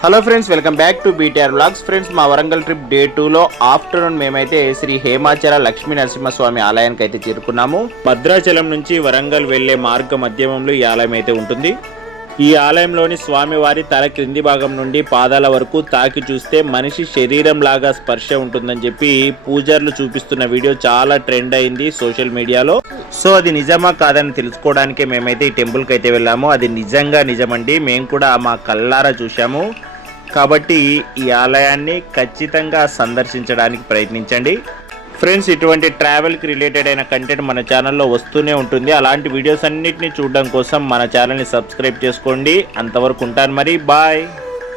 Hello friends, welcome back to BTR vlogs. Friends, మా Warangal trip day 2లో afternoon మేమైతే శ్రీ హేమాచల లక్ష్మీ నరసింహస్వామి ఆలయానికి అయితే చేరుకున్నాము. భద్రాచలం నుంచి వరంగల్ వెళ్లే మార్గ మధ్యమంలో ఈ ఆలయం అయితే ఉంటుంది. ఈ ఆలయంలోని స్వామివారి తల క్రింది భాగం నుండి పాదాల వరకు తాకి చూస్తే మనిషి శరీరం లాగా స్పర్శ ఉంటుందని చెప్పి పూజారులు చూపిస్తున్న వీడియో చాలా ట్రెండ్ అయింది సోషల్ మీడియాలో. సో అది నిజమా కాదని తెలుసుకోవడానికే మేమైతే ఈ టెంపుల్కి అయితే వెళ్ళాము. అది నిజంగా నిజమండి, మేము కూడా మా కళ్ళారా చూసాము. కాబట్టి ఈ ఆలయాన్ని ఖచ్చితంగా సందర్శించడానికి ప్రయత్నించండి. ఫ్రెండ్స్, ఇటువంటి ట్రావెల్కి రిలేటెడ్ అయిన కంటెంట్ మన ఛానల్లో వస్తూనే ఉంటుంది. అలాంటి వీడియోస్ అన్నిటిని చూడడం కోసం మన ఛానల్ని సబ్స్క్రైబ్ చేసుకోండి. అంతవరకు ఉంటాను మరి, బాయ్.